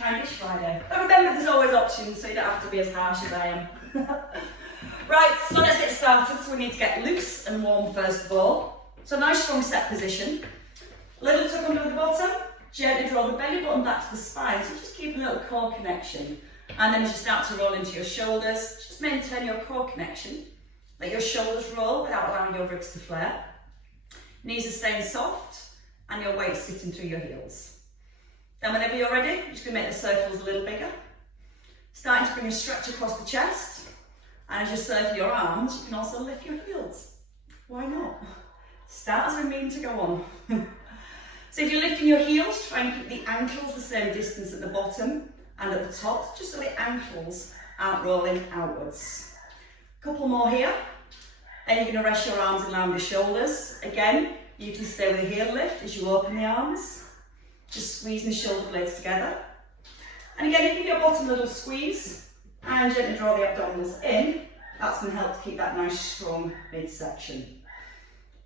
Kindly Friday. But remember, there's always options, so you don't have to be as harsh as I am. Right, so let's get started. So we need to get loose and warm first of all. So nice strong set position. Little tuck under the bottom, gently draw the belly button back to the spine, so just keep a little core connection. And then as you start to roll into your shoulders, just maintain your core connection. Let your shoulders roll without allowing your ribs to flare. Knees are staying soft and your weight sitting through your heels. Then whenever you're ready, you're just going to make the circles a little bigger. Starting to bring a stretch across the chest. And as you circle your arms, you can also lift your heels. Why not? Start as we mean to go on. So if you're lifting your heels, try and keep the ankles the same distance at the bottom and at the top, just so the ankles aren't rolling outwards. A couple more here. Then you're going to rest your arms around your shoulders. Again, you can stay with a heel lift as you open the arms. Just squeezing the shoulder blades together. And again, if you get your bottom a little squeeze and gently draw the abdominals in, that's going to help to keep that nice strong midsection.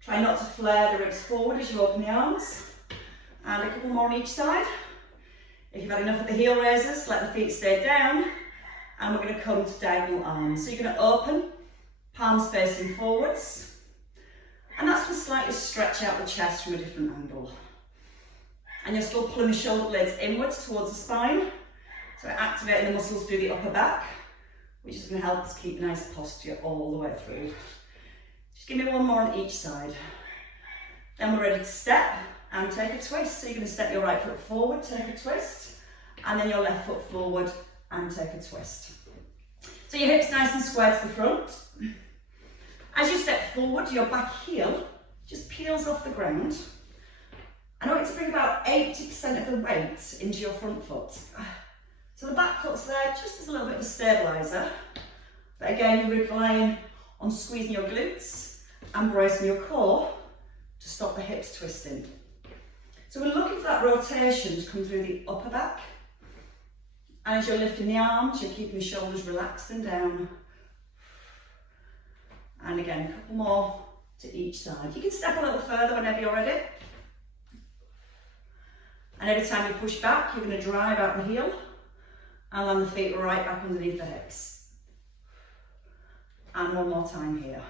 Try not to flare the ribs forward as you open the arms. And a couple more on each side. If you've had enough of the heel raisers, let the feet stay down. And we're going to come to diagonal arms. So you're going to open, palms facing forwards. And that's to slightly stretch out the chest from a different angle. And you're still pulling the shoulder blades inwards towards the spine. So activating the muscles through the upper back, which is going to help us keep nice posture all the way through. Just give me one more on each side. Then we're ready to step and take a twist. So you're going to step your right foot forward, take a twist, and then your left foot forward and take a twist. So your hips nice and square to the front. As you step forward, your back heel just peels off the ground. I want you to bring about 80% of the weight into your front foot. So the back foot's there just as a little bit of a stabiliser. But again, you're relying on squeezing your glutes and bracing your core to stop the hips twisting. So we're looking for that rotation to come through the upper back. And as you're lifting the arms, you're keeping the shoulders relaxed and down. And again, a couple more to each side. You can step a little further whenever you're ready. And every time you push back, you're going to drive out the heel and land the feet right back underneath the hips. And one more time here.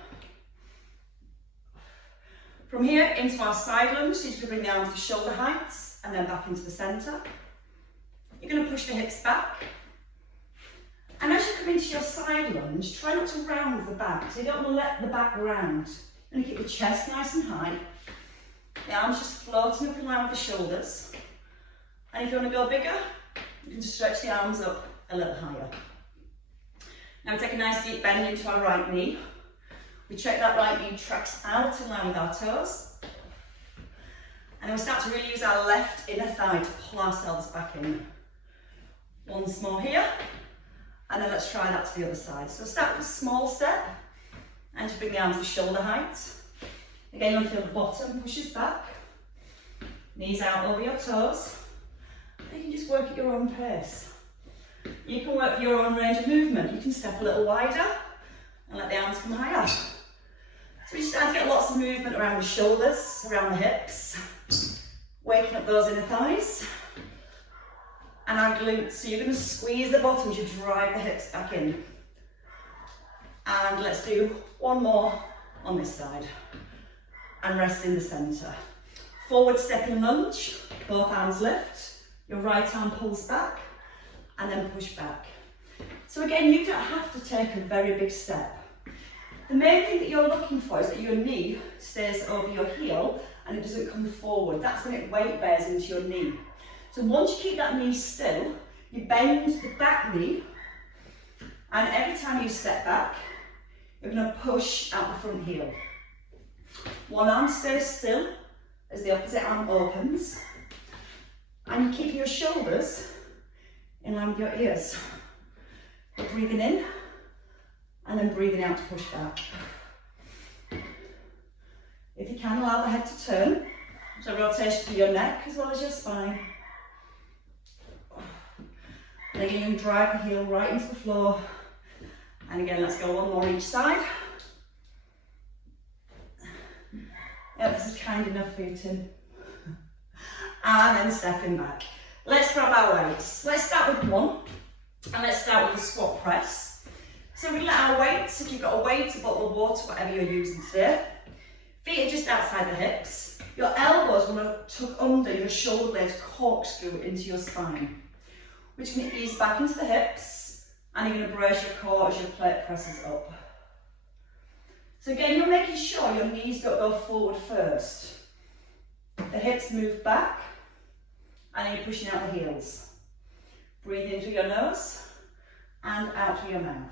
From here into our side lunge, so you're going to bring the arms to shoulder height and then back into the centre. You're going to push the hips back. And as you come into your side lunge, try not to round the back. So you don't want to let the back round. You're going to keep the chest nice and high. The arms just floating up in line with the shoulders. And if you want to go bigger, you can just stretch the arms up a little higher. Now take a nice deep bend into our right knee. We check that right knee tracks out in line with our toes. And then we start to really use our left inner thigh to pull ourselves back in. Once more here. And then let's try that to the other side. So start with a small step and just bring the arms to shoulder height. Again, you want to feel the bottom pushes back. Knees out over your toes. You can just work at your own pace. You can work for your own range of movement. You can step a little wider and let the arms come higher. So we start to get lots of movement around the shoulders, around the hips, waking up those inner thighs and our glutes. So you're going to squeeze the bottom as you drive the hips back in. And let's do one more on this side and rest in the centre. Forward stepping lunge, both arms lift. Your right arm pulls back and then push back. So again, you don't have to take a very big step. The main thing that you're looking for is that your knee stays over your heel and it doesn't come forward. That's when it weight bears into your knee. So once you keep that knee still, you bend the back knee and every time you step back, you're going to push out the front heel. One arm stays still as the opposite arm opens. And you keep your shoulders in line with your ears. We're breathing in and then breathing out to push back. If you can, allow the head to turn. So rotation to your neck as well as your spine. And again, you drive the heel right into the floor. And again, let's go one more each side. Yep, this is kind enough for you, Tim. And then stepping back. Let's grab our weights. Let's start with one, and let's start with the squat press. So we let our weights, if you've got a weight, a bottle of water, whatever you're using today, feet are just outside the hips. Your elbows want to tuck under your shoulder blades, corkscrew into your spine, which can ease back into the hips, and you're going to brace your core as your plate presses up. So again, you're making sure your knees don't go forward first. The hips move back, and then you're pushing out the heels. Breathe in through your nose, and out through your mouth.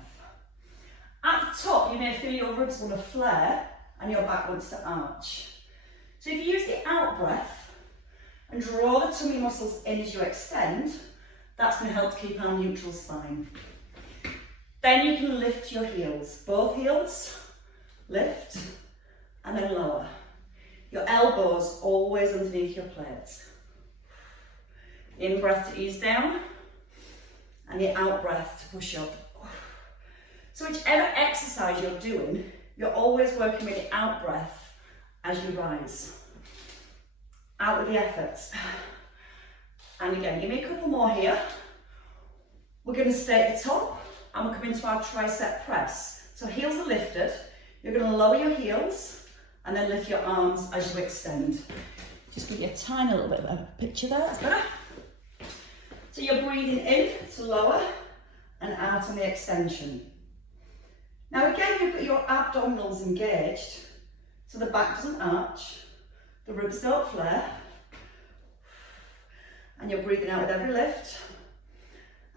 At the top, you may feel your ribs want to flare, and your back wants to arch. So if you use the out breath, and draw the tummy muscles in as you extend, that's going to help keep our neutral spine. Then you can lift your heels, both heels, lift, and then lower. Your elbows always underneath your plates. In breath to ease down, and the out breath to push up. So whichever exercise you're doing, you're always working with the out breath as you rise. Out with the efforts. And again, give me a couple more here. We're going to stay at the top, and we'll come into our tricep press. So heels are lifted. You're going to lower your heels, and then lift your arms as you extend. Just give you a tiny little bit of a picture there, that's better. So you're breathing in to lower, and out on the extension. Now again, you've got your abdominals engaged, so the back doesn't arch, the ribs don't flare, and you're breathing out with every lift.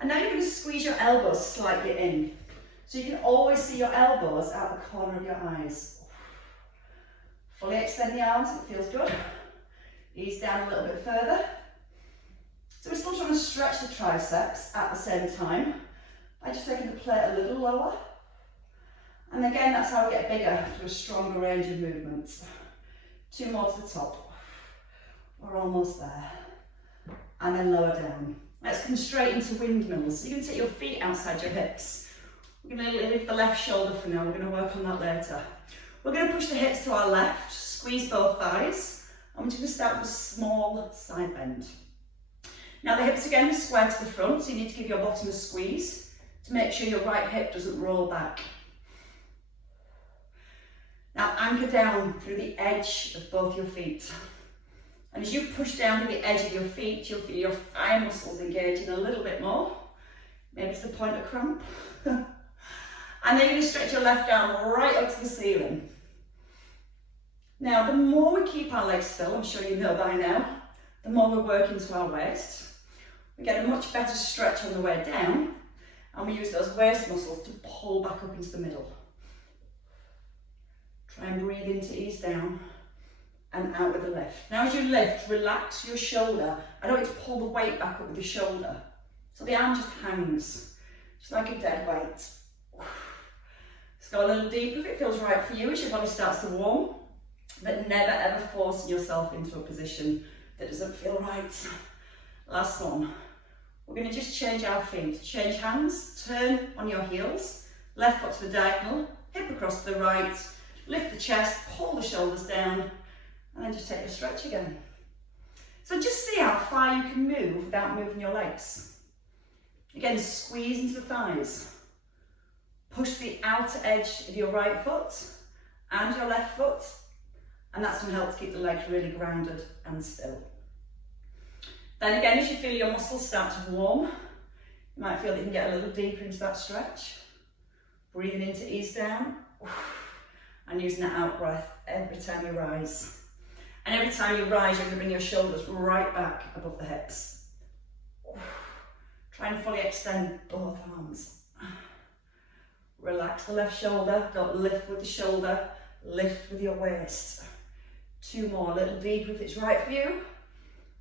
And now you're going to squeeze your elbows slightly in, so you can always see your elbows out the corner of your eyes. Fully extend the arms if it feels good. Ease down a little bit further. So we're still trying to stretch the triceps at the same time by just taking the plate a little lower. And again, that's how we get bigger through a stronger range of movements. Two more to the top. We're almost there. And then lower down. Let's come straight into windmills. So you can take your feet outside your hips. We're going to lift the left shoulder for now. We're going to work on that later. We're going to push the hips to our left, squeeze both thighs, and we're just going to start with a small side bend. Now the hips again are square to the front, so you need to give your bottom a squeeze to make sure your right hip doesn't roll back. Now anchor down through the edge of both your feet. And as you push down to the edge of your feet, you'll feel your thigh muscles engaging a little bit more. Maybe it's the point of cramp. And then you're going to stretch your left arm right up to the ceiling. Now, the more we keep our legs still, I'm sure you know by now, the more we're working to our waist. We get a much better stretch on the way down, and we use those waist muscles to pull back up into the middle. Try and breathe in to ease down, and out with the lift. Now as you lift, relax your shoulder. I don't want you to pull the weight back up with your shoulder. So the arm just hangs, just like a dead weight. Let's go a little deeper if it feels right for you as your body starts to warm, but never ever forcing yourself into a position that doesn't feel right. Last one. We're going to just change our feet. Change hands, turn on your heels, left foot to the diagonal, hip across to the right, lift the chest, pull the shoulders down, and then just take a stretch again. So just see how far you can move without moving your legs. Again, squeeze into the thighs. Push the outer edge of your right foot and your left foot, and that's going to help to keep the legs really grounded and still. Then again, as you feel your muscles start to warm, you might feel that you can get a little deeper into that stretch. Breathing in to ease down, and using that out breath every time you rise. And every time you rise, you're going to bring your shoulders right back above the hips. Try and fully extend both arms. Relax the left shoulder, don't lift with the shoulder, lift with your waist. Two more, a little deeper if it's right for you.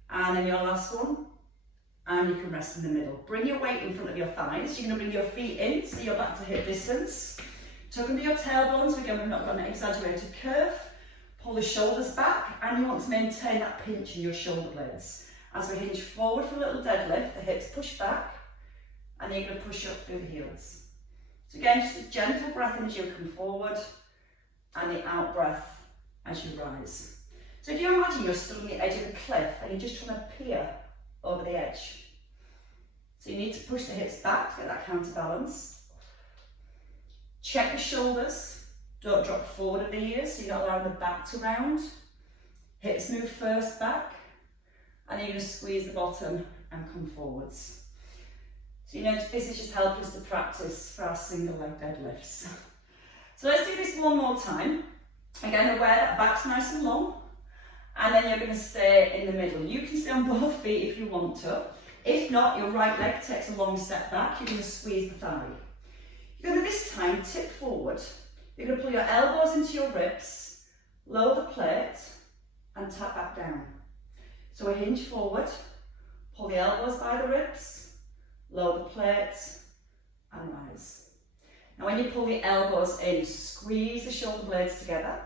And then your last one. And you can rest in the middle. Bring your weight in front of your thighs. You're going to bring your feet in, so you're back to hip distance. Tuck under your tailbones. Again, we've not got an exaggerated curve. Pull the shoulders back, and you want to maintain that pinch in your shoulder blades. As we hinge forward for a little deadlift, the hips push back, and then you're going to push up through the heels. So again, just a gentle breath in as you come forward, and the out breath as you rise. So if you imagine you're stood on the edge of a cliff, and you're just trying to peer over the edge. So you need to push the hips back to get that counterbalance. Check the shoulders, don't drop forward of the ears, so you're not allowing the back to round. Hips move first back, and then you're going to squeeze the bottom and come forwards. So you know, this is just helping us to practice for our single leg deadlifts. So let's do this one more time. Again, aware that back's nice and long, and then you're going to stay in the middle. You can stay on both feet if you want to. If not, your right leg takes a long step back, you're going to squeeze the thigh. You're going to this time tip forward. You're going to pull your elbows into your ribs, lower the plate, and tap back down. So a hinge forward, pull the elbows by the ribs, lower the plate, and rise. Now when you pull the elbows in, squeeze the shoulder blades together.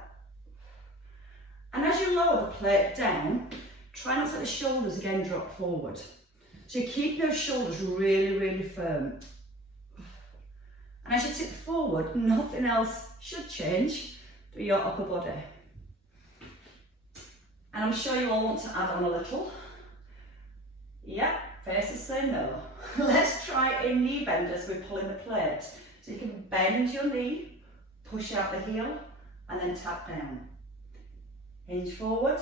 And as you lower the plate down, try not to let the shoulders again drop forward. So you keep those shoulders really, really firm. And as you tip forward, nothing else should change but your upper body. And I'm sure you all want to add on a little. Yep, faces say no. Let's try a knee bend as we're pulling the plate. So you can bend your knee, push out the heel, and then tap down. Hinge forward,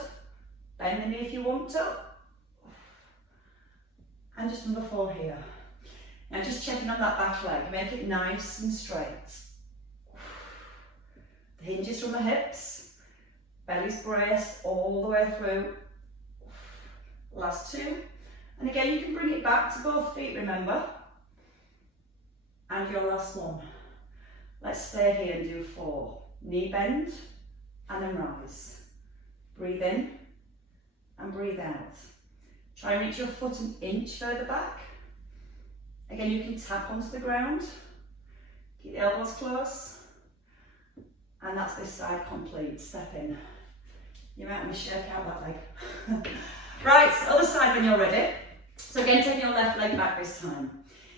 bend the knee if you want to. And just number 4 here. Now just checking on that back leg, make it nice and straight. The hinges from the hips, belly's braced all the way through. Last 2. And again, you can bring it back to both feet, remember. And your last one. Let's stay here and do 4. Knee bend, and then rise. Breathe in, and breathe out. Try and reach your foot an inch further back. Again, you can tap onto the ground. Keep the elbows close. And that's this side complete. Step in. You might want to shake out that leg. Right, other side when you're ready. So again, taking your left leg back this time.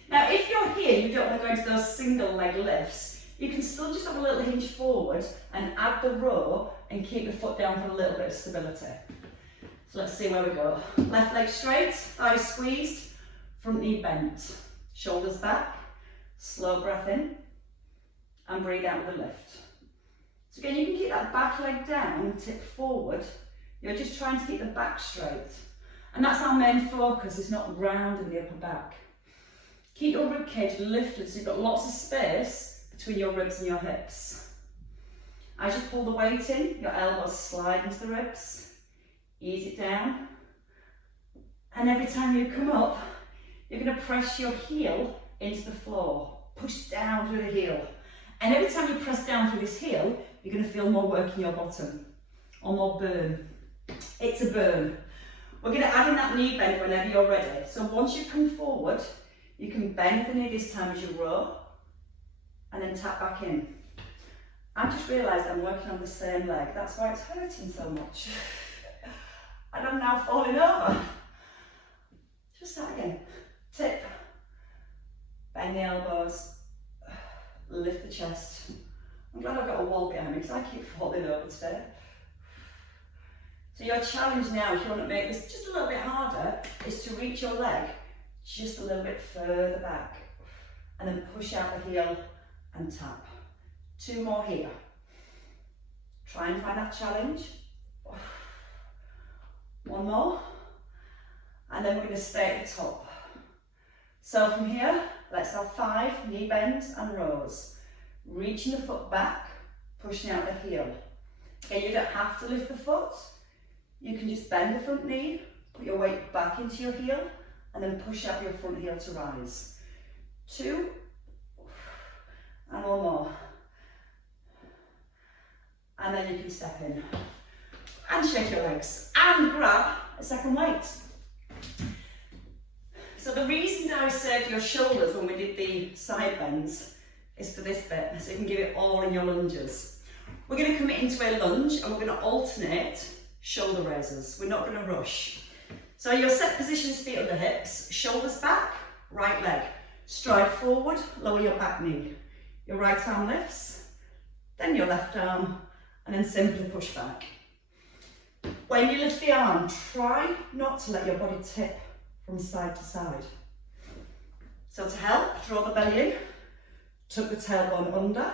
Now, if you're here, you don't want to go into those single leg lifts, you can still just have a little hinge forward and add the row and keep the foot down for a little bit of stability. So let's see where we go. Left leg straight, thighs squeezed, front knee bent. Shoulders back, slow breath in, and breathe out with a lift. So again, you can keep that back leg down, tip forward. You're just trying to keep the back straight. And that's our main focus, it's not rounding the upper back. Keep your rib cage lifted so you've got lots of space between your ribs and your hips. As you pull the weight in, your elbows slide into the ribs. Ease it down. And every time you come up, you're going to press your heel into the floor. Push down through the heel. And every time you press down through this heel, you're going to feel more work in your bottom. Or more burn. It's a burn. We're going to add in that knee bend whenever you're ready. So once you come forward, you can bend the knee this time as you row. And then tap back in. I just realised I'm working on the same leg. That's why it's hurting so much. And I'm now falling over. Just that again. Tip. Bend the elbows. Lift the chest. I'm glad I've got a wall behind me because I keep falling over today. So your challenge now, if you want to make this just a little bit harder, is to reach your leg just a little bit further back. And then push out the heel and tap. 2 more here. Try and find that challenge. 1 more. And then we're going to stay at the top. So from here, let's have 5 knee bends and rows. Reaching the foot back, pushing out the heel. Okay, you don't have to lift the foot. You can just bend the front knee, put your weight back into your heel, and then push up your front heel to rise. 2, and 1 more. And then you can step in. And shake your legs. And grab a second weight. So the reason that I said your shoulders when we did the side bends is for this bit, so you can give it all in your lunges. We're going to commit into a lunge and we're going to alternate shoulder raises. We're not going to rush. So your set position is feet under hips, shoulders back, right leg. Stride forward, lower your back knee. Your right arm lifts, then your left arm, and then simply push back. When you lift the arm, try not to let your body tip from side to side. So to help, draw the belly in, tuck the tailbone under.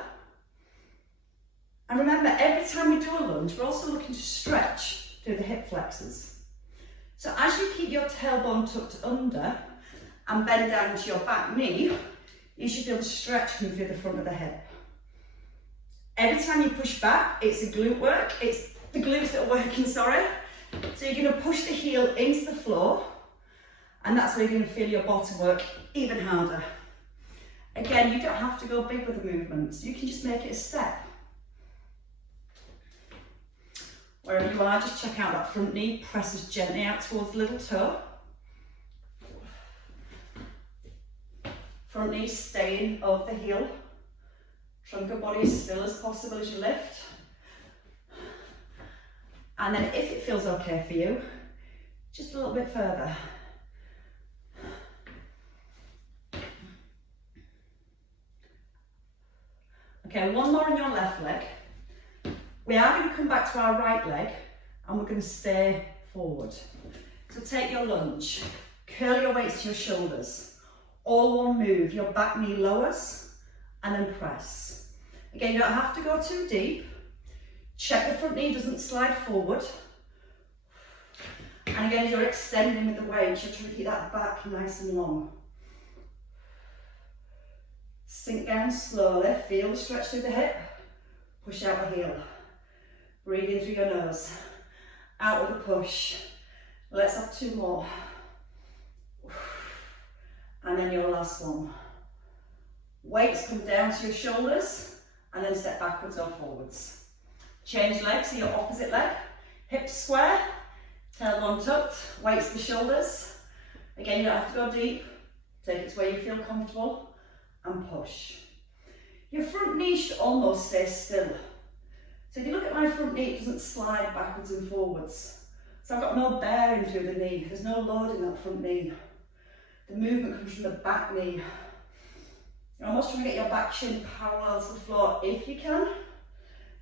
And remember, every time we do a lunge, we're also looking to stretch through the hip flexors. So as you keep your tailbone tucked under and bend down into your back knee, you should feel the stretch coming through the front of the hip. Every time you push back, it's the glute work, it's the glutes that are working, sorry. So you're going to push the heel into the floor, and that's where you're going to feel your bottom work even harder. Again, you don't have to go big with the movements, you can just make it a step. Wherever you are, just check out that front knee, presses gently out towards the little toe. Front knee staying over the heel. Trunk of body as still as possible as you lift. And then if it feels okay for you, just a little bit further. Okay, one more on your left leg. We are going to come back to our right leg and we're going to stay forward. So take your lunge, curl your weights to your shoulders. All one move, your back knee lowers and then press. Again, you don't have to go too deep. Check the front knee doesn't slide forward. And again, as you're extending with the weight, you're trying to keep that back nice and long. Sink down slowly, feel the stretch through the hip, push out the heel. Breathe in through your nose, out with a push. Let's have two more. And then your last one. Weights come down to your shoulders and then step backwards or forwards. Change legs, so your opposite leg. Hips square, tailbone tucked, weights to shoulders. Again, you don't have to go deep. Take it to where you feel comfortable and push. Your front knee should almost stay still. So if you look at my front knee, it doesn't slide backwards and forwards. So I've got no bearing through the knee. There's no load in that front knee. The movement comes from the back knee. You're almost trying to get your back shin parallel to the floor if you can.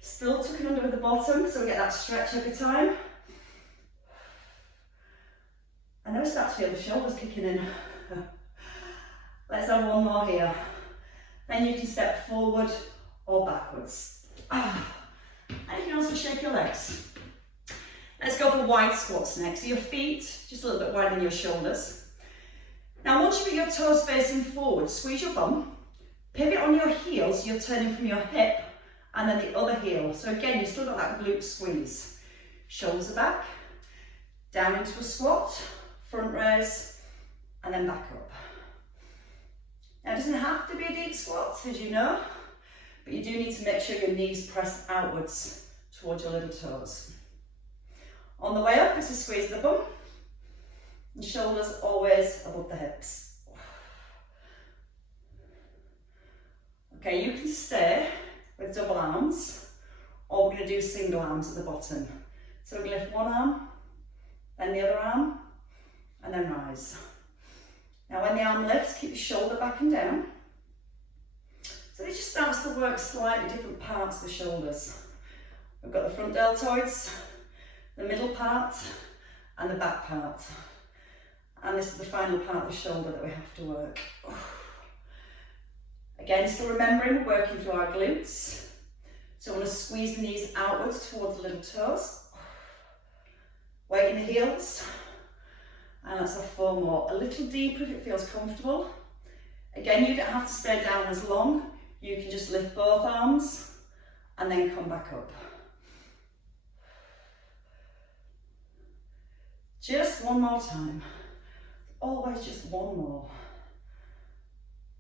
Still tucking under with the bottom, so we get that stretch every time. And then we start to feel the shoulders kicking in. Let's have one more here. Then you can step forward or backwards. And you can also shake your legs. Let's go for wide squats next. So your feet just a little bit wider than your shoulders. Now once you've got your toes facing forward, squeeze your bum, pivot on your heels, you're turning from your hip and then the other heel. So again, you've still got that glute squeeze. Shoulders are back, down into a squat, front raise, and then back up. Now it doesn't have to be a deep squat, as you know, but you do need to make sure your knees press outwards towards your little toes. On the way up is to squeeze the bum, and shoulders always above the hips. Okay, you can stay with double arms, or we're going to do single arms at the bottom. So we're going to lift one arm, then the other arm, and then rise. Now when the arm lifts, keep the shoulder back and down. So this just starts to work slightly different parts of the shoulders. We've got the front deltoids, the middle part, and the back part. And this is the final part of the shoulder that we have to work. Again, still remembering we're working through our glutes. So I want to squeeze the knees outwards towards the little toes. Weight in the heels. And let's have four more. A little deeper if it feels comfortable. Again, you don't have to stay down as long. You can just lift both arms and then come back up. Just one more time. Always just one more.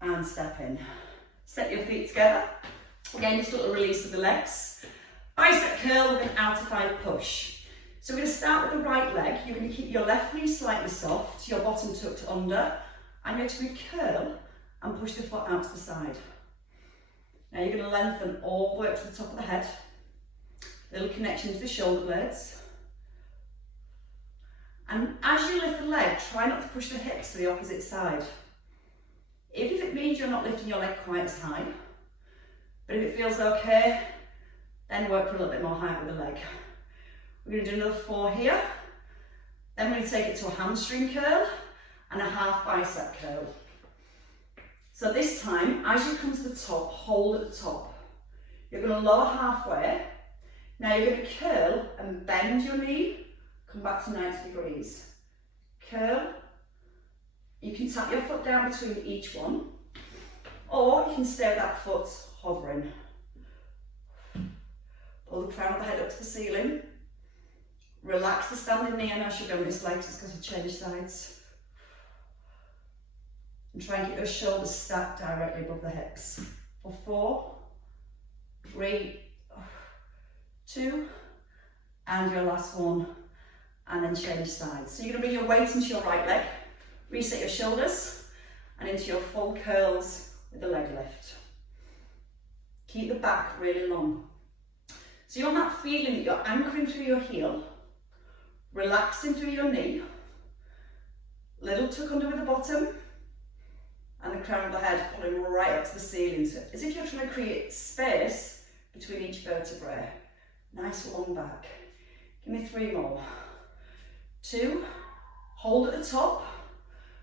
And step in. Step your feet together. Again, just a little release of the legs. Bicep curl with an outer thigh push. So we're going to start with the right leg. You're going to keep your left knee slightly soft, your bottom tucked under, and you're going to curl and push the foot out to the side. Now you're going to lengthen all the way up to the top of the head. Little connection to the shoulder blades. And as you lift the leg, try not to push the hips to the opposite side. Even if it means you're not lifting your leg quite as high, but if it feels okay, then work for a little bit more height with the leg. We're going to do another 4 here. Then we're going to take it to a hamstring curl, and a half bicep curl. So this time, as you come to the top, hold at the top. You're going to lower halfway. Now you're going to curl and bend your knee, come back to 90 degrees. Curl. You can tap your foot down between each one, or you can stay with that foot hovering. Pull the crown of the head up to the ceiling. Relax the standing knee, and as you're going this leg, it's because you change sides. And try and get your shoulders stacked directly above the hips. For 4, 3, 2, and your last one, and then change sides. So you're going to bring your weight into your right leg, reset your shoulders, and into your full curls with the leg lift. Keep the back really long. So you want that feeling that you're anchoring through your heel, relaxing through your knee, little tuck under with the bottom, and the crown of the head pulling right up to the ceiling. So as if you're trying to create space between each vertebrae. Nice long back. Give me 3 more. 2, hold at the top,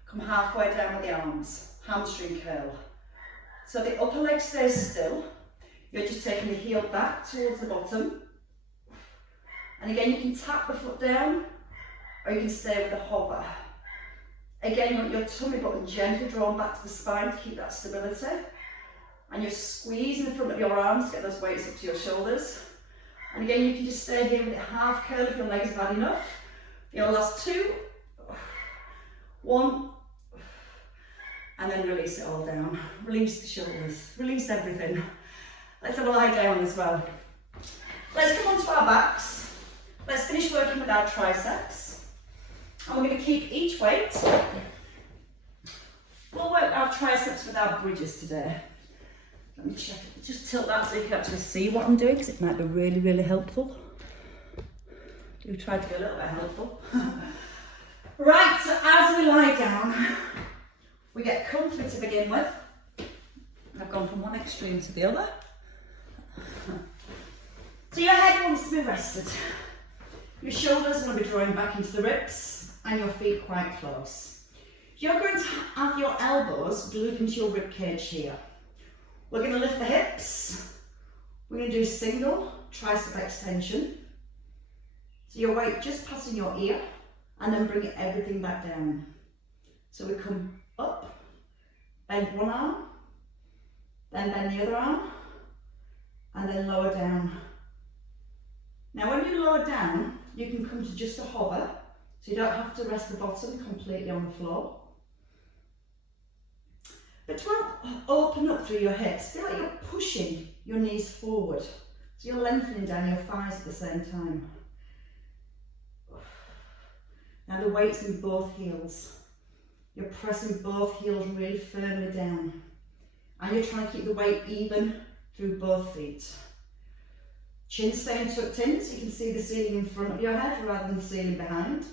come halfway down with the arms, hamstring curl. So the upper leg stays still, you're just taking the heel back towards the bottom. And again, you can tap the foot down, or you can stay with the hover. Again, you want your tummy button gently drawn back to the spine to keep that stability. And you're squeezing the front of your arms to get those weights up to your shoulders. And again, you can just stay here with a half curl if your legs have had enough. Your last 2, 1, and then release it all down. Release the shoulders, release everything. Let's have a lie down as well. Let's come onto our backs. Let's finish working with our triceps. And we're going to keep each weight. We'll work our triceps with our bridges today. Let me check, just tilt that so you can actually see what I'm doing, because it might be really, really helpful. Do try to be a little bit helpful. Right, so as we lie down, we get comfy to begin with. I've gone from one extreme to the other. So your head wants to be rested. Your shoulders are going to be drawing back into the ribs and your feet quite close. You're going to have your elbows glued into your rib cage here. We're going to lift the hips. We're going to do single tricep extension. So your weight just passing your ear, and then bring everything back down. So we come up, bend one arm, then bend the other arm, and then lower down. Now when you lower down, you can come to just a hover, so you don't have to rest the bottom completely on the floor. But to open up through your hips, feel like you're pushing your knees forward. So you're lengthening down your thighs at the same time. Now the weight's in both heels. You're pressing both heels really firmly down. And you're trying to keep the weight even through both feet. Chin staying tucked in so you can see the ceiling in front of your head rather than the ceiling behind.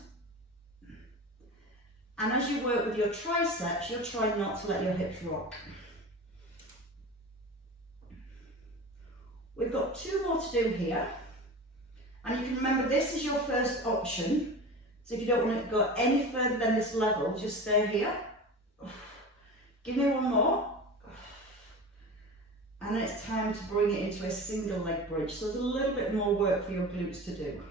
And as you work with your triceps, you're trying not to let your hips rock. We've got 2 more to do here. And you can remember this is your first option. So if you don't want to go any further than this level, just stay here. Give me 1 more. And then it's time to bring it into a single leg bridge. So there's a little bit more work for your glutes to do.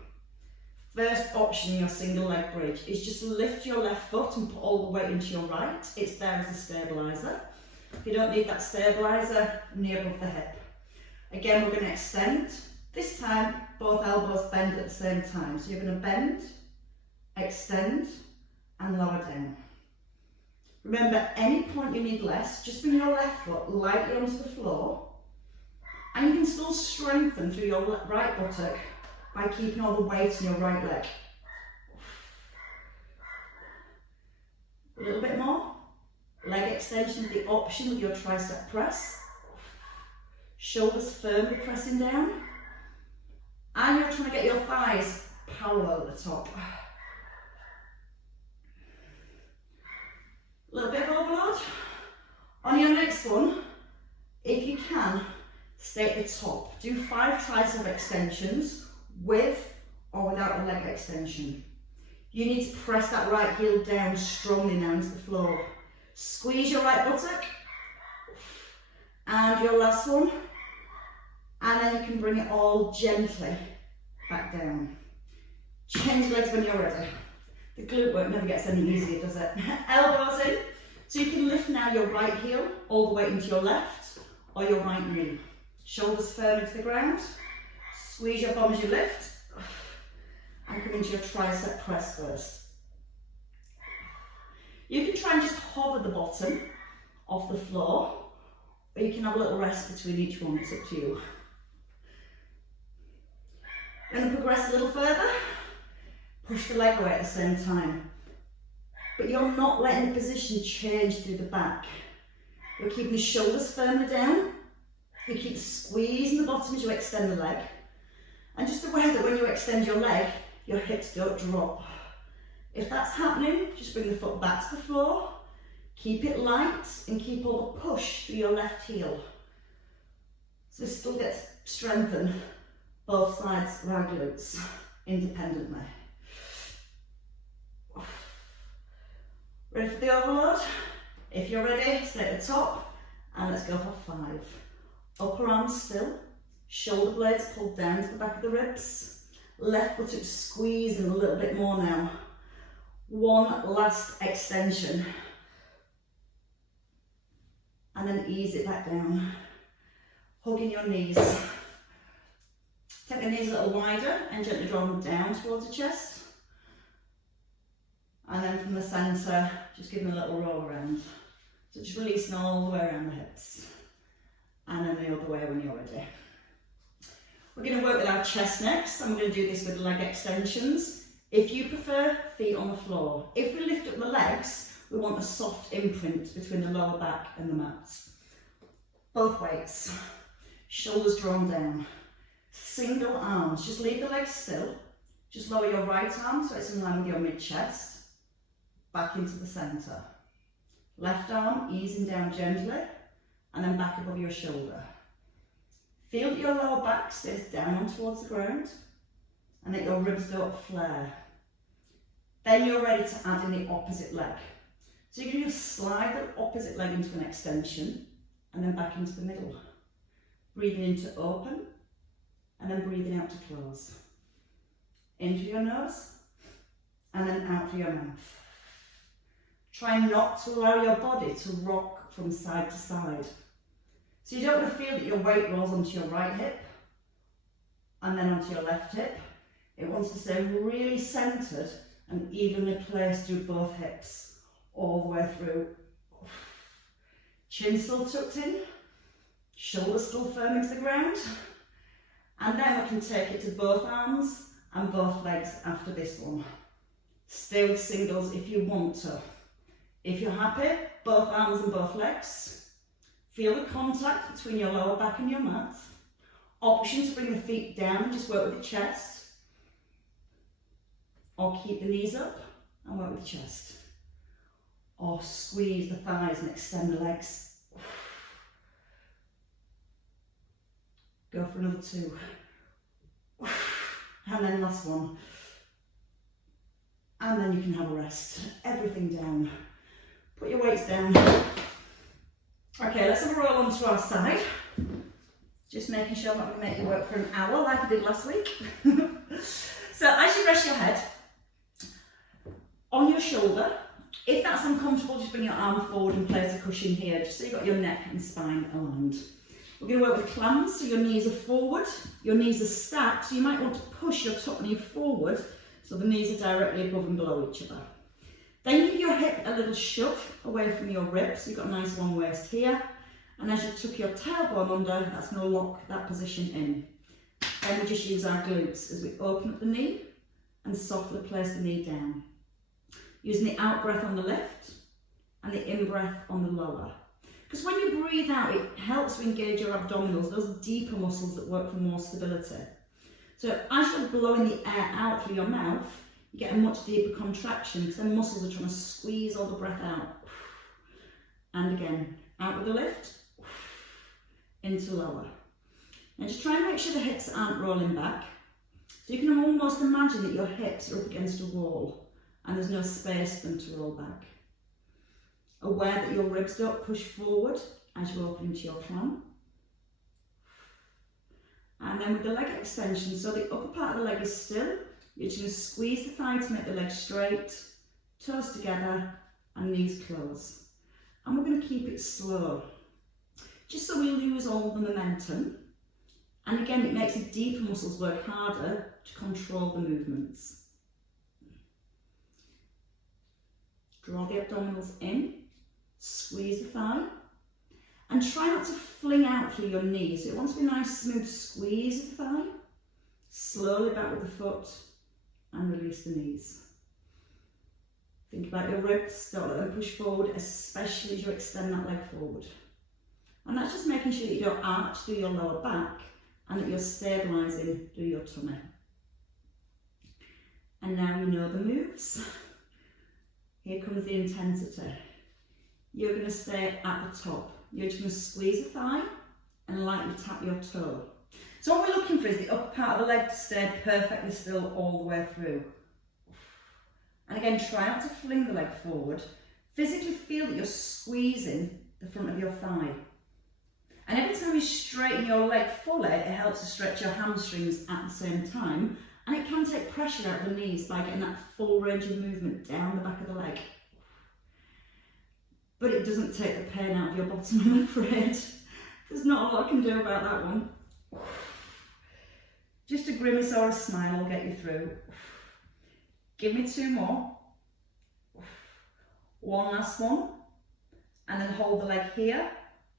First option in your single leg bridge is just lift your left foot and put all the weight into your right. It's there as a stabiliser. If you don't need that stabiliser, knee above the hip. Again, we're going to extend. This time, both elbows bend at the same time. So you're going to bend, extend, and lower down. Remember, any point you need less, just bring your left foot lightly onto the floor, and you can still strengthen through your right buttock by keeping all the weight in your right leg. A little bit more. Leg extension is the option with your tricep press. Shoulders firmly pressing down. And you're trying to get your thighs parallel at the top. A little bit of overload. On your next one, if you can, stay at the top. Do 5 tricep extensions with or without a leg extension. You need to press that right heel down strongly now into the floor. Squeeze your right buttock. And your last one. And then you can bring it all gently back down. Change legs when you're ready. The glute work never gets any easier, does it? Elbows in. So you can lift now your right heel all the way into your left or your right knee. Shoulders firm into the ground. Squeeze your bum as you lift. And come into your tricep press first. You can try and just hover the bottom off the floor, or you can have a little rest between each one, it's up to you. Then progress a little further. Push the leg away at the same time. But you're not letting the position change through the back. You're keeping the shoulders firmly down. You keep squeezing the bottom as you extend the leg. And just aware that when you extend your leg, your hips don't drop. If that's happening, just bring the foot back to the floor. Keep it light and keep all the push through your left heel. So it still gets strengthened both sides of our glutes independently. Ready for the overload? If you're ready, stay at the top and let's go for 5. Upper arms still, shoulder blades pulled down to the back of the ribs. Left buttock squeezing a little bit more now. One last extension. And then ease it back down. Hugging your knees. Take the knees a little wider and gently draw them down towards the chest. And then from the centre, just give them a little roll around. So just releasing all the way around the hips. And then the other way when you're ready. We're going to work with our chest next, and we're going to do this with leg extensions. If you prefer, feet on the floor. If we lift up the legs, we want a soft imprint between the lower back and the mat. Both weights. Shoulders drawn down. Single arms. Just leave the legs still. Just lower your right arm so it's in line with your mid-chest. Back into the centre. Left arm easing down gently and then back above your shoulder. Feel that your lower back stays down towards the ground and that your ribs don't flare. Then you're ready to add in the opposite leg. So you can just slide the opposite leg into an extension and then back into the middle. Breathing in to open and then breathing out to close. In through your nose and then out through your mouth. Try not to allow your body to rock from side to side. So you don't want to feel that your weight rolls onto your right hip and then onto your left hip. It wants to stay really centred and evenly placed through both hips, all the way through. Chin still tucked in, shoulders still firm into the ground. And then we can take it to both arms and both legs after this one. Stay with singles if you want to. If you're happy, both arms and both legs. Feel the contact between your lower back and your mat. Option to bring the feet down and just work with the chest. Or keep the knees up and work with the chest. Or squeeze the thighs and extend the legs. Go for another 2. And then last one. And then you can have a rest. Everything down. Put your weights down. Okay, let's have a roll onto our side. Just making sure that we make it work for an hour like I did last week. So as you rest your head on your shoulder, if that's uncomfortable, just bring your arm forward and place a cushion here, just so you've got your neck and spine aligned. We're going to work with clams, so your knees are forward, your knees are stacked, so you might want to push your top knee forward so the knees are directly above and below each other. Then give your hip a little shove away from your ribs, so you've got a nice long waist here. And as you tuck your tailbone under, that's going to lock that position in. Then we just use our glutes as we open up the knee and softly place the knee down. Using the out breath on the lift and the in breath on the lower. Because when you breathe out, it helps to engage your abdominals, those deeper muscles that work for more stability. So as you're blowing the air out through your mouth, you get a much deeper contraction because the muscles are trying to squeeze all the breath out. And again, out with the lift, into lower. Now just try and make sure the hips aren't rolling back. So you can almost imagine that your hips are up against a wall and there's no space for them to roll back. Aware that your ribs don't push forward as you open into your clam. And then with the leg extension, so the upper part of the leg is still, you're just going to squeeze the thigh to make the leg straight, toes together and knees close. And we're going to keep it slow, just so we lose all the momentum. And again, it makes the deeper muscles work harder to control the movements. Draw the abdominals in, squeeze the thigh, and try not to fling out through your knees. So it wants to be a nice smooth squeeze of the thigh, slowly back with the foot, and release the knees. Think about your ribs, don't let them push forward, especially as you extend that leg forward. And that's just making sure that you don't arch through your lower back and that you're stabilising through your tummy. And now you know the moves. Here comes the intensity. You're going to stay at the top. You're just going to squeeze the thigh and lightly tap your toe. So what we're looking for is the upper part of the leg to stay perfectly still all the way through. And again, try not to fling the leg forward. Physically feel that you're squeezing the front of your thigh. And every time you straighten your leg fully, it helps to stretch your hamstrings at the same time. And it can take pressure out of the knees by getting that full range of movement down the back of the leg. But it doesn't take the pain out of your bottom, I'm afraid. There's not a lot I can do about that one. Just a grimace or a smile will get you through. Give me 2 more. One last one. And then hold the leg here,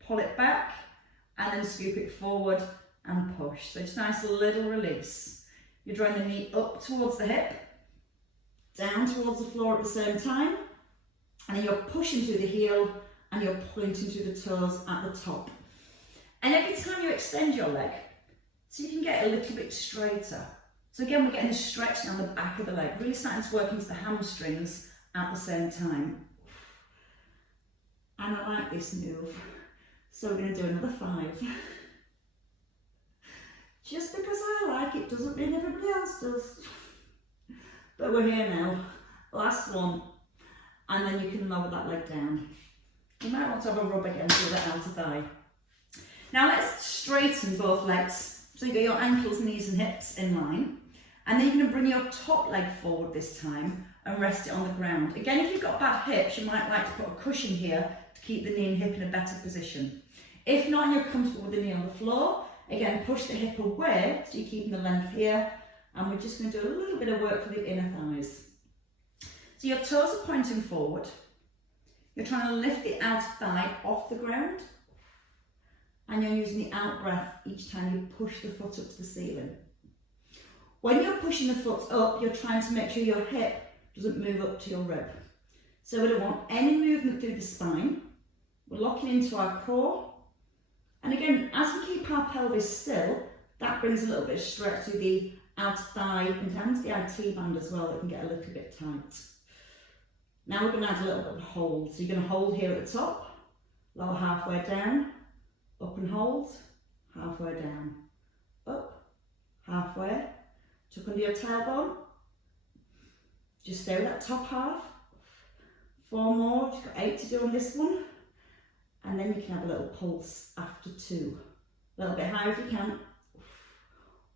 pull it back, and then scoop it forward and push. So just a nice little release. You're drawing the knee up towards the hip, down towards the floor at the same time, and then you're pushing through the heel and you're pointing through the toes at the top. And every time you extend your leg, so you can get a little bit straighter. So again, we're getting a stretch down the back of the leg, really starting to work into the hamstrings at the same time. And I like this move. So we're going to do another 5. Just because I like it doesn't mean everybody else does. But we're here now. Last one. And then you can lower that leg down. You might want to have a rub against the outer thigh. Now let's straighten both legs. So you got your ankles, knees and hips in line. And then you're going to bring your top leg forward this time and rest it on the ground. Again, if you've got bad hips, you might like to put a cushion here to keep the knee and hip in a better position. If not, and you're comfortable with the knee on the floor, again, push the hip away so you're keeping the length here. And we're just going to do a little bit of work for the inner thighs. So your toes are pointing forward. You're trying to lift the outer thigh off the ground. And you're using the out breath each time you push the foot up to the ceiling. When you're pushing the foot up, you're trying to make sure your hip doesn't move up to your rib. So we don't want any movement through the spine. We're locking into our core. And again, as we keep our pelvis still, that brings a little bit of stretch through the outer thigh and down to the IT band as well. It can get a little bit tight. Now we're going to add a little bit of hold. So you're going to hold here at the top, lower halfway down, up and hold, halfway down, up, halfway, tuck under your tailbone. Just stay with that top half. 4 more, you've got 8 to do on this one. And then you can have a little pulse after 2. A little bit higher if you can.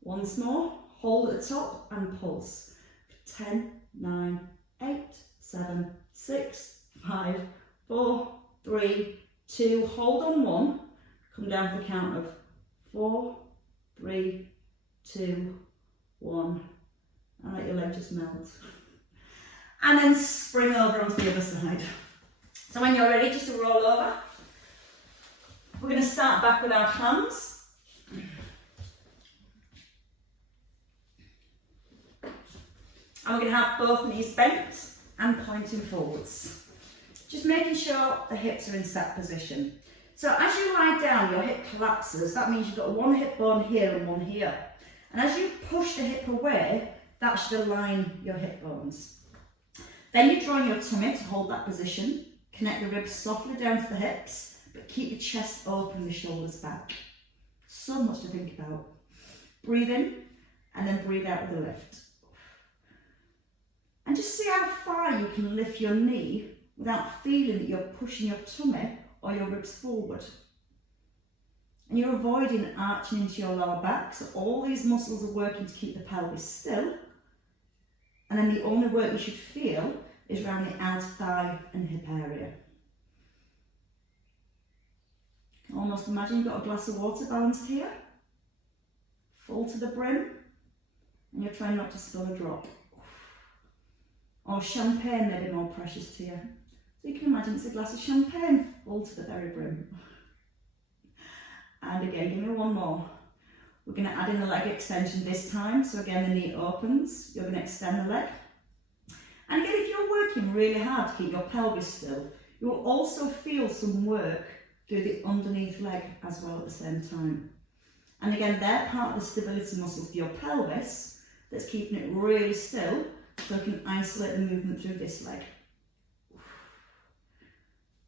Once more, hold at the top and pulse. 10, 9, 8, 7, 6, 5, 4, 3, 2. Hold on 1. Come down for the count of 4, 3, 2, 1. And let your leg just melt. And then spring over onto the other side. So when you're ready, just to roll over. We're going to start back with our clams. And we're going to have both knees bent and pointing forwards. Just making sure the hips are in set position. So as you lie down, your hip collapses. That means you've got one hip bone here and one here. And as you push the hip away, that should align your hip bones. Then you draw your tummy to hold that position. Connect the ribs softly down to the hips, but keep your chest open, the shoulders back. So much to think about. Breathe in and then breathe out with a lift. And just see how far you can lift your knee without feeling that you're pushing your tummy or your ribs forward. And you're avoiding arching into your lower back, so all these muscles are working to keep the pelvis still. And then the only work you should feel is around the outer thigh and hip area. You can almost imagine you've got a glass of water balanced here, full to the brim, and you're trying not to spill a drop. Or champagne may be more precious to you. So you can imagine it's a glass of champagne, full to the very brim. And again, give me one more. We're going to add in the leg extension this time. So again, the knee opens, you're going to extend the leg. And again, if you're working really hard to keep your pelvis still, you will also feel some work through the underneath leg as well at the same time. And again, they're part of the stability muscles for your pelvis that's keeping it really still, so you can isolate the movement through this leg.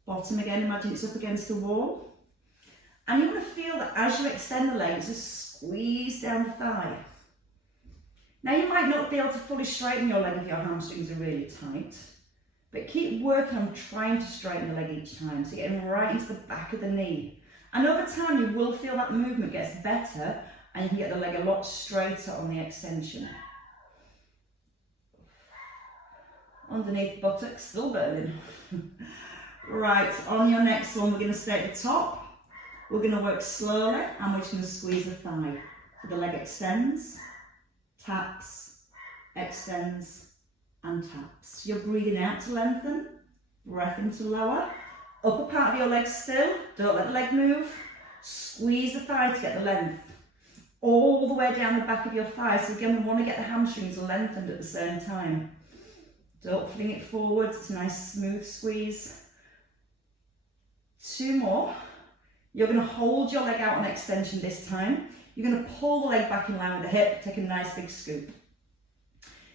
Bottom again, imagine it's up against the wall. And you're going to feel that as you extend the legs, just squeeze down the thigh. Now you might not be able to fully straighten your leg if your hamstrings are really tight, but keep working on trying to straighten the leg each time, so you're getting right into the back of the knee. And over time you will feel that movement gets better and you can get the leg a lot straighter on the extension. Underneath buttocks, still burning. Right, on your next one we're going to stay at the top. We're going to work slowly and we're just going to squeeze the thigh. So the leg extends, taps, extends and taps. You're breathing out to lengthen, breath in to lower. Upper part of your leg still, don't let the leg move. Squeeze the thigh to get the length. All the way down the back of your thigh. So again, we want to get the hamstrings lengthened at the same time. Don't fling it forward, it's a nice smooth squeeze. 2 more. You're going to hold your leg out on extension this time. You're going to pull the leg back in line with the hip, take a nice big scoop.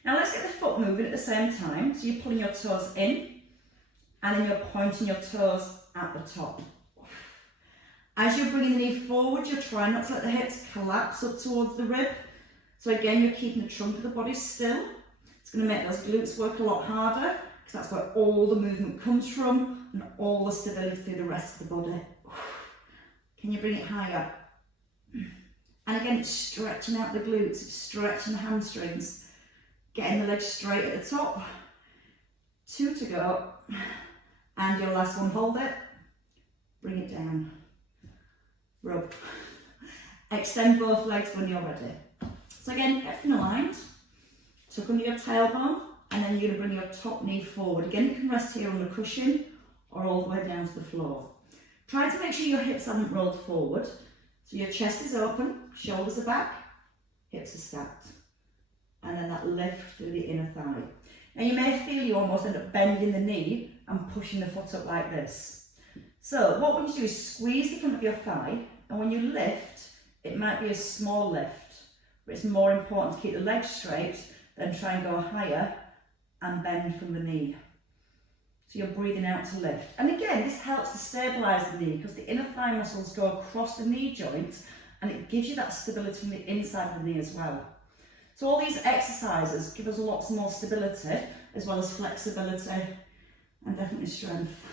Now let's get the foot moving at the same time. So you're pulling your toes in and then you're pointing your toes at the top. As you're bringing the knee forward, you're trying not to let the hips collapse up towards the rib. So again, you're keeping the trunk of the body still. It's going to make those glutes work a lot harder because that's where all the movement comes from and all the stability through the rest of the body. Can you bring it higher? And again, it's stretching out the glutes, it's stretching the hamstrings, getting the legs straight at the top. 2 to go. And your last one, hold it, bring it down, rub. Extend both legs when you're ready. So again, everything aligned, tuck under your tailbone, and then you're going to bring your top knee forward. Again, you can rest here on the cushion or all the way down to the floor. Try to make sure your hips haven't rolled forward. So your chest is open, shoulders are back, hips are stacked. And then that lift through the inner thigh. Now you may feel you almost end up bending the knee and pushing the foot up like this. So what we need to do is squeeze the front of your thigh, and when you lift, it might be a small lift, but it's more important to keep the legs straight than try and go higher and bend from the knee. So you're breathing out to lift. And again, this helps to stabilise the knee because the inner thigh muscles go across the knee joint and it gives you that stability from the inside of the knee as well. So all these exercises give us lots more stability as well as flexibility and definitely strength.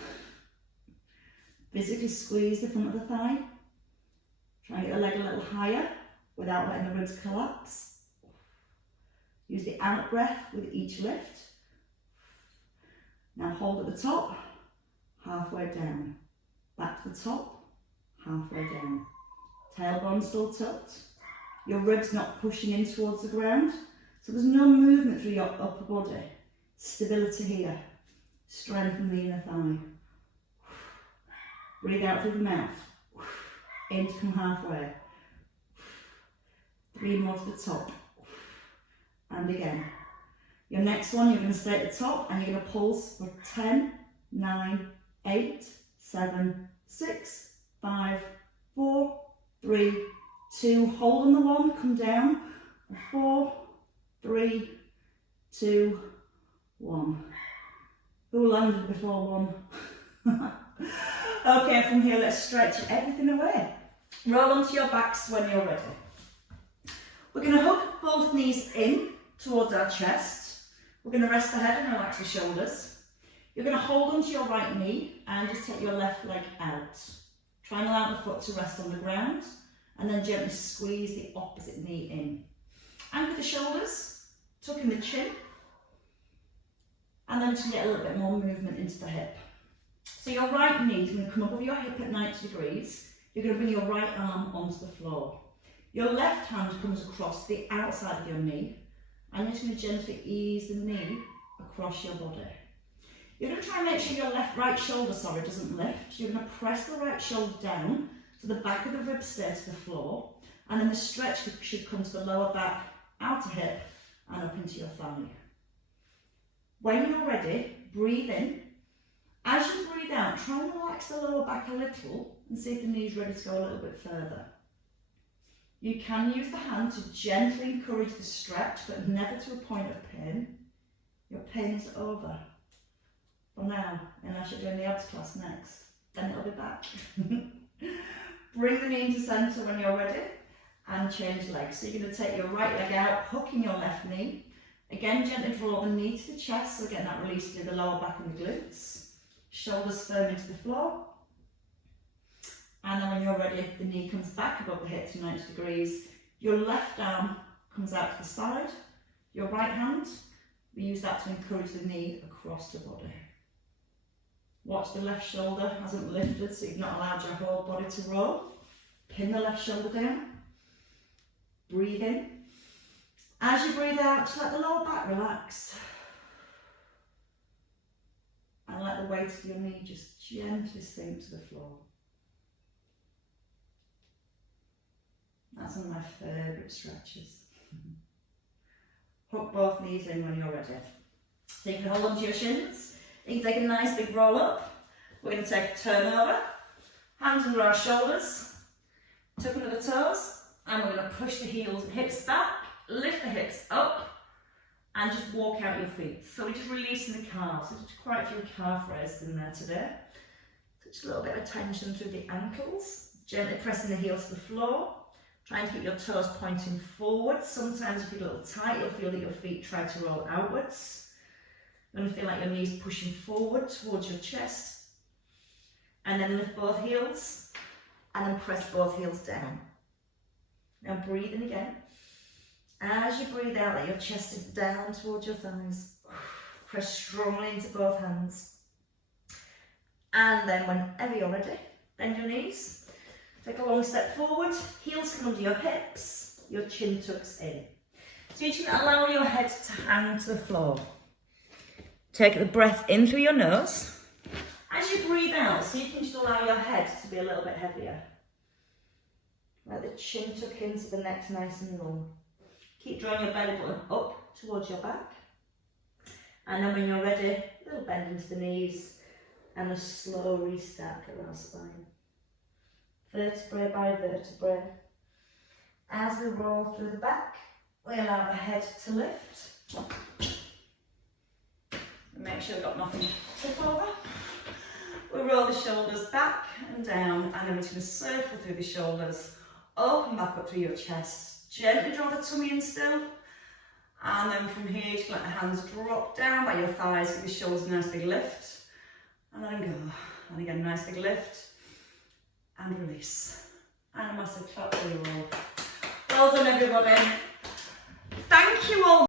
Physically squeeze the front of the thigh. Try and get the leg a little higher without letting the ribs collapse. Use the out breath with each lift. Now hold at the top, halfway down. Back to the top, halfway down. Tailbone still tucked. Your ribs not pushing in towards the ground. So there's no movement through your upper body. Stability here. Strengthen the inner thigh. Breathe out through the mouth. In to come halfway. 3 more to the top. And again. Your next one, you're going to stay at the top and you're going to pulse for 10, 9, 8, 7, 6, 5, 4, 3, 2. Hold on the 1, come down. 4, 3, 2, 1. Who landed before 1? Okay, from here, let's stretch everything away. Roll onto your backs when you're ready. We're going to hook both knees in towards our chest. We're going to rest the head and relax the shoulders. You're going to hold onto your right knee and just take your left leg out. Try and allow the foot to rest on the ground and then gently squeeze the opposite knee in. Anchor the shoulders, tuck in the chin, and then just get a little bit more movement into the hip. So your right knee is going to come above your hip at 90 degrees. You're going to bring your right arm onto the floor. Your left hand comes across the outside of your knee, and you're just going to gently ease the knee across your body. You're going to try and make sure your right shoulder doesn't lift. You're going to press the right shoulder down so the back of the ribs stays to the floor, and then the stretch should come to the lower back, outer hip, and up into your thigh. When you're ready, breathe in. As you breathe out, try and relax the lower back a little and see if the knee's ready to go a little bit further. You can use the hand to gently encourage the stretch, but never to a point of pain. Your pain is over for now, unless you're doing the abs class next. Then it'll be back. Bring the knee into centre when you're ready and change legs. So you're going to take your right leg out, hooking your left knee. Again, gently draw the knee to the chest, so getting that release through the lower back and the glutes. Shoulders firm into the floor. And then when you're ready, the knee comes back above the hip to 90 degrees. Your left arm comes out to the side. Your right hand, we use that to encourage the knee across the body. Watch the left shoulder hasn't lifted, so you've not allowed your whole body to roll. Pin the left shoulder down. Breathe in. As you breathe out, just let the lower back relax. And let the weight of your knee just gently sink to the floor. That's one of my favourite stretches. Hook both knees in when you're ready. So you can hold onto your shins. You can take a nice big roll up. We're going to take a turn over. Hands under our shoulders. Tuck under the toes. And we're going to push the hips back. Lift the hips up. And just walk out your feet. So we're just releasing the calves. So there's quite a few calf raises in there today. So just a little bit of tension through the ankles. Gently pressing the heels to the floor. Trying to keep your toes pointing forward. Sometimes if you're a little tight, you'll feel that your feet try to roll outwards. You're going to feel like your knees pushing forward towards your chest. And then lift both heels. And then press both heels down. Now breathe in again. As you breathe out, let your chest sink down towards your thighs. Press strongly into both hands. And then whenever you're ready, bend your knees. Take a long step forward, heels come under your hips, your chin tucks in. So you can allow your head to hang to the floor. Take the breath in through your nose. As you breathe out, so you can just allow your head to be a little bit heavier. Let the chin tuck in so the neck's nice and long. Keep drawing your belly button up towards your back. And then when you're ready, a little bend into the knees and a slow restack of our spine. Vertebrae by vertebrae. As we roll through the back, we allow the head to lift. And make sure we've got nothing to tip over. We roll the shoulders back and down, and then we're just going to circle through the shoulders, open back up through your chest. Gently draw the tummy in still. And then from here, you can let the hands drop down by your thighs, give the shoulders a nice big lift. And then go. And again, nice big lift. And release. And a massive clap for you all. Well done, everybody. Thank you all.